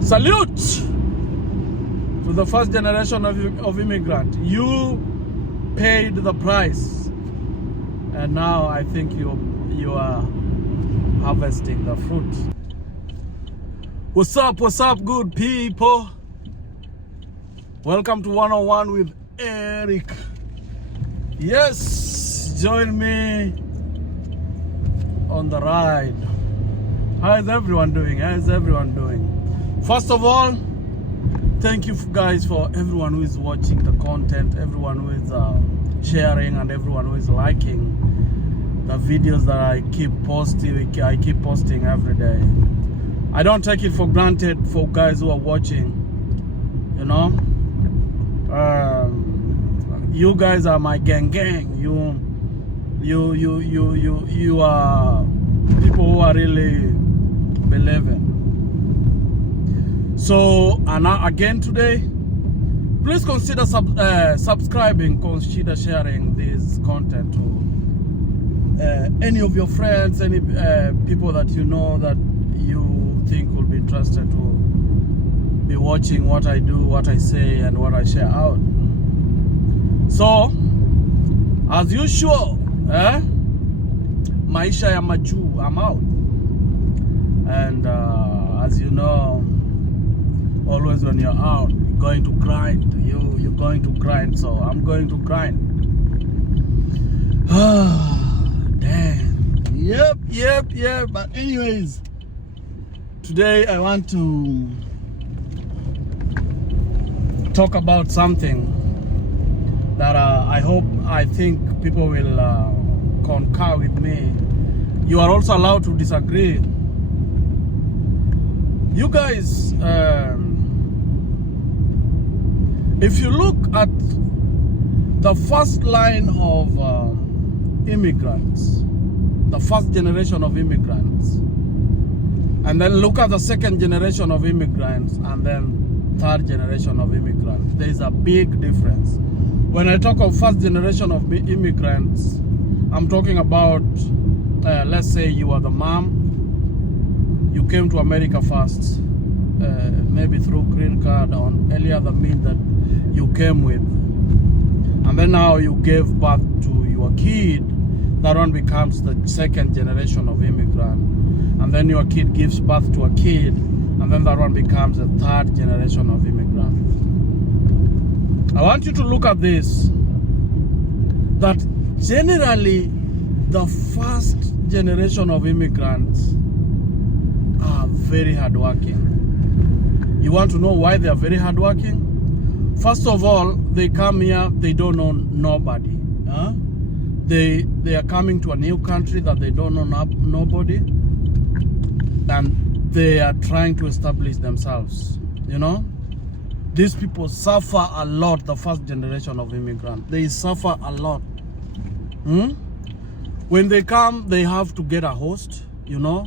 Salute to the first generation of immigrant. You paid the price, and now I think you are harvesting the fruit. What's up, good people? Welcome to 101 with Eric. Yes, join me on the ride. How is everyone doing? First of all, thank you guys for everyone who is watching the content, everyone who is sharing, and everyone who is liking the videos that I keep posting every day. I don't take it for granted for guys who are watching. You know, you guys are my gang. You are people who are really believing. So, and again today, please consider subscribing, consider sharing this content to any of your friends, any people that you know that you think will be interested to be watching what I do, what I say, and what I share out. So, as usual, maisha ya majuu, I'm out. And as you know, always when you're out, you're going to grind. You're going to grind, so I'm going to grind. Damn. Yep. But anyways, today I want to talk about something that I think people will concur with me. You are also allowed to disagree. You guys, if you look at the first line of immigrants, the first generation of immigrants, and then look at the second generation of immigrants, and then third generation of immigrants, there is a big difference. When I talk of first generation of immigrants, I'm talking about, let's say you are the mom. You came to America first, maybe through green card or any other means that you came with. And then now you gave birth to your kid. That one becomes the second generation of immigrant. And then your kid gives birth to a kid. And then that one becomes the third generation of immigrant. I want you to look at this. That generally the first generation of immigrants are very hardworking. You want to know why they are very hardworking? First of all, they come here, they don't know nobody. They are coming to a new country that they don't know nobody, and they are trying to establish themselves. You know, these people suffer a lot. The first generation of immigrants, they suffer a lot. When they come, they have to get a host. You know,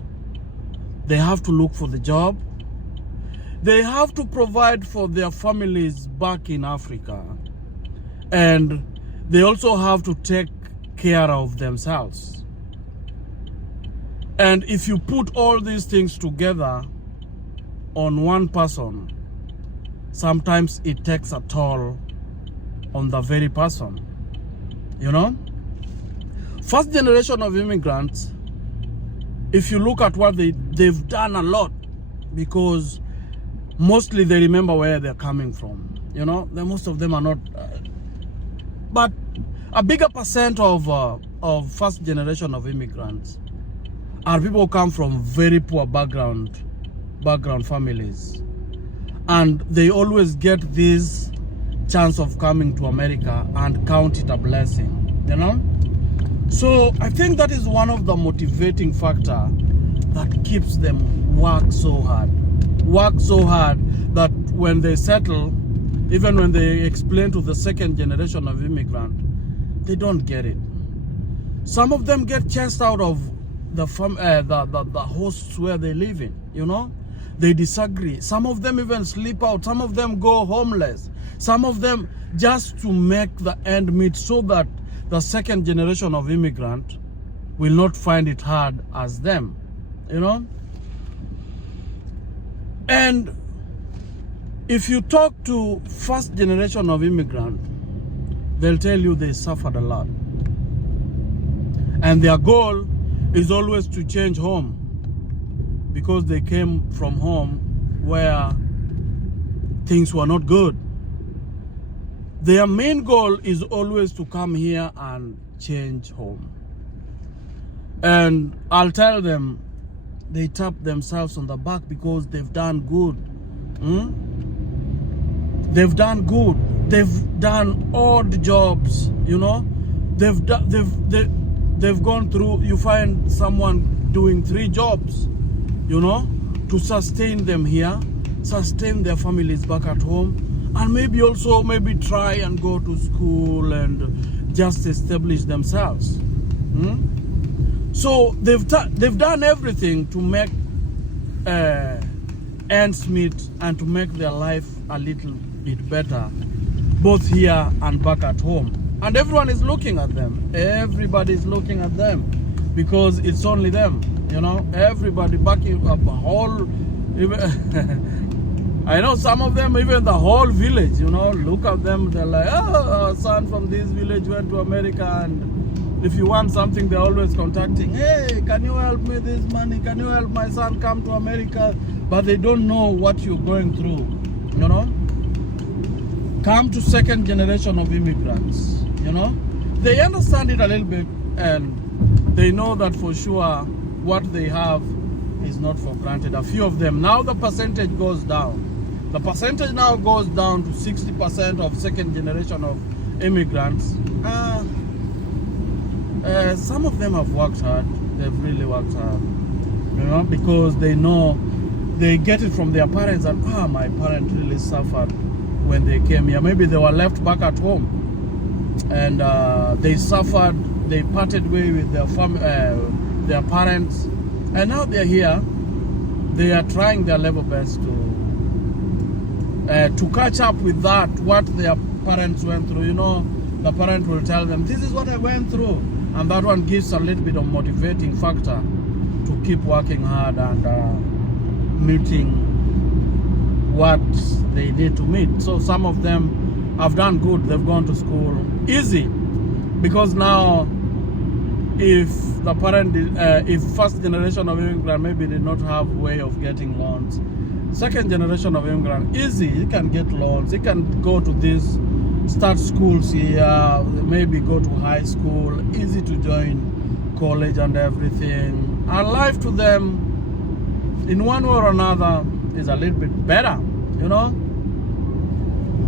they have to look for the job. They have to provide for their families back in Africa. And they also have to take care of themselves. And if you put all these things together on one person, sometimes it takes a toll on the very person. You know? First generation of immigrants, if you look at what they've done a lot, because mostly they remember where they're coming from. You know, most of them are not, but a bigger percent of first generation of immigrants are people who come from very poor background families, and they always get this chance of coming to America and count it a blessing. You know. So I think that is one of the motivating factor that keeps them work so hard that when they settle, even when they explain to the second generation of immigrant, they don't get it. Some of them get chased out of the hosts where they live in. You know, they disagree. Some of them even sleep out. Some of them go homeless. Some of them just to make the end meet, so that the second generation of immigrant will not find it hard as them, you know. And If you talk to first generation of immigrant, they'll tell you they suffered a lot. And their goal is always to change home, because they came from home where things were not good. Their main goal is always to come here and change home. And I'll tell them, they tap themselves on the back because they've done good. They've done good. They've done odd jobs, you know. They've gone through, you find someone doing 3 jobs, you know, to sustain them here, sustain their families back at home, and maybe also try and go to school and just establish themselves. So they've done everything to make ends meet and to make their life a little bit better, both here and back at home. And everyone is looking at them. Everybody is looking at them because it's only them, you know. Everybody backing up a whole. I know some of them, even the whole village, you know, look at them. They're like, oh, our son from this village went to America, and if you want something, they're always contacting. Hey, can you help me this money? Can you help my son come to America? But they don't know what you're going through, you know. Come to second generation of immigrants, you know. They understand it a little bit, and they know that for sure what they have is not for granted. A few of them, now the percentage goes down. The percentage now goes down to 60% of second generation of immigrants. Some of them have worked hard. They've really worked hard, you know, because they know, they get it from their parents, and my parents really suffered when they came here. Maybe they were left back at home, and they suffered. They parted way with their parents, and now they're here. They are trying their level best to catch up with that, what their parents went through. You know, the parent will tell them, this is what I went through, and that one gives a little bit of motivating factor to keep working hard and meeting what they need to meet. So some of them have done good. They've gone to school easy, because now if the parent if first generation of immigrant maybe did not have way of getting loans, second generation of immigrant, easy, you can get loans. You can go to this, start schools here, maybe go to high school, easy to join college and everything, and life to them in one way or another is a little bit better, you know.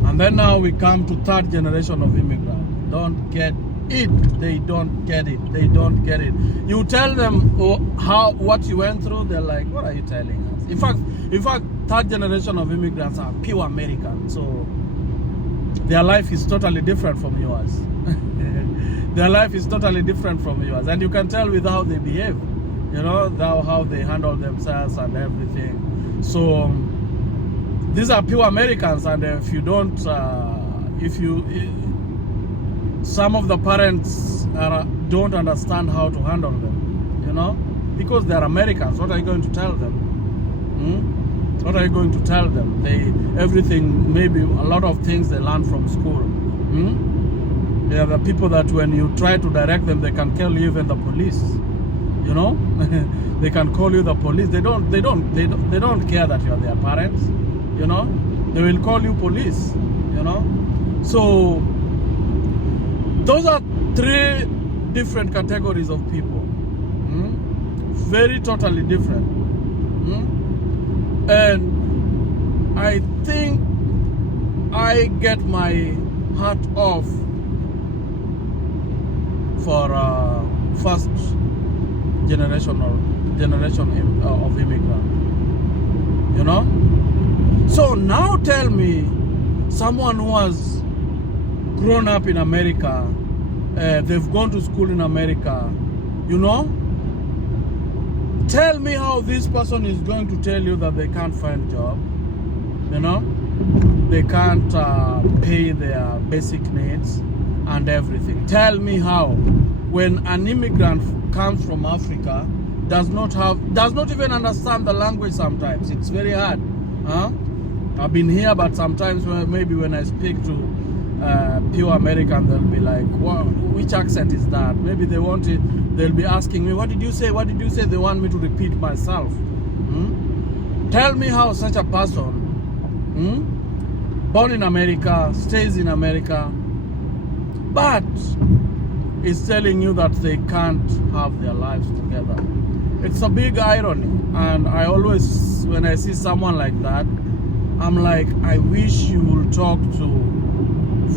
And then now we come to third generation of immigrants. Don't get it. They don't get it. They don't get it. You tell them what you went through, they're like, what are you telling us? In fact, third generation of immigrants are pure American, so their life is totally different from yours. Their life is totally different from yours, and you can tell with how they behave, you know, how they handle themselves and everything. So these are pure Americans, and if you don't, some of the parents don't understand how to handle them, you know, because they're Americans. What are you going to tell them? What are you going to tell them? Everything, maybe a lot of things they learn from school. They are the people that when you try to direct them, they can call you even the police. You know, they can call you the police. They don't care that you are their parents. You know, they will call you police. You know, so those are 3 different categories of people. Very totally different. And I think I get my hat off for first generation of immigrant, you know. So now tell me, someone who has grown up in America, they've gone to school in America, you know, tell me how this person is going to tell you that they can't find a job, you know, they can't pay their basic needs and everything. Tell me how, when an immigrant comes from Africa, does not even understand the language sometimes. It's very hard. I've been here, but sometimes maybe when I speak to pure American, they'll be like, "Wow, which accent is that?" Maybe they want it. They'll be asking me, "What did you say? What did you say?" They want me to repeat myself. Tell me how such a person, born in America, stays in America, but is telling you that they can't have their lives together. It's a big irony, and I always, when I see someone like that, I'm like, I wish you will talk to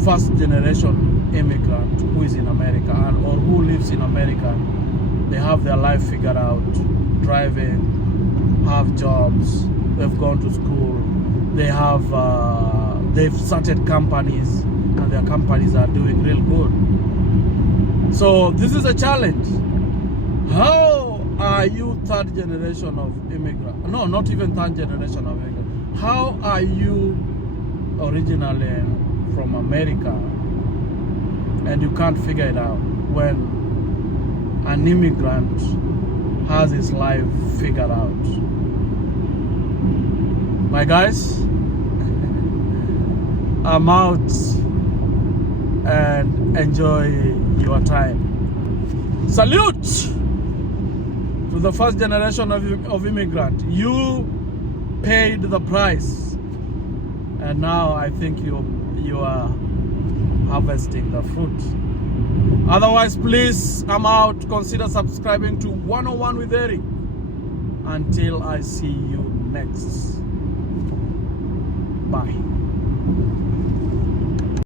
first generation immigrant who is in America or who lives in America. They have their life figured out, driving, have jobs, they've gone to school, they've started companies, and their companies are doing real good. So this is a challenge. How are you third generation of immigrant? No, not even third generation of immigrant. How are you originally from America and you can't figure it out when an immigrant has his life figured out? My guys, I'm out, and enjoy your time. Salute to the first generation of immigrant. You paid the price, and now I think you are harvesting the fruit. Otherwise, please, I'm out. Consider subscribing to 101 with Eric. Until I see you next. Bye.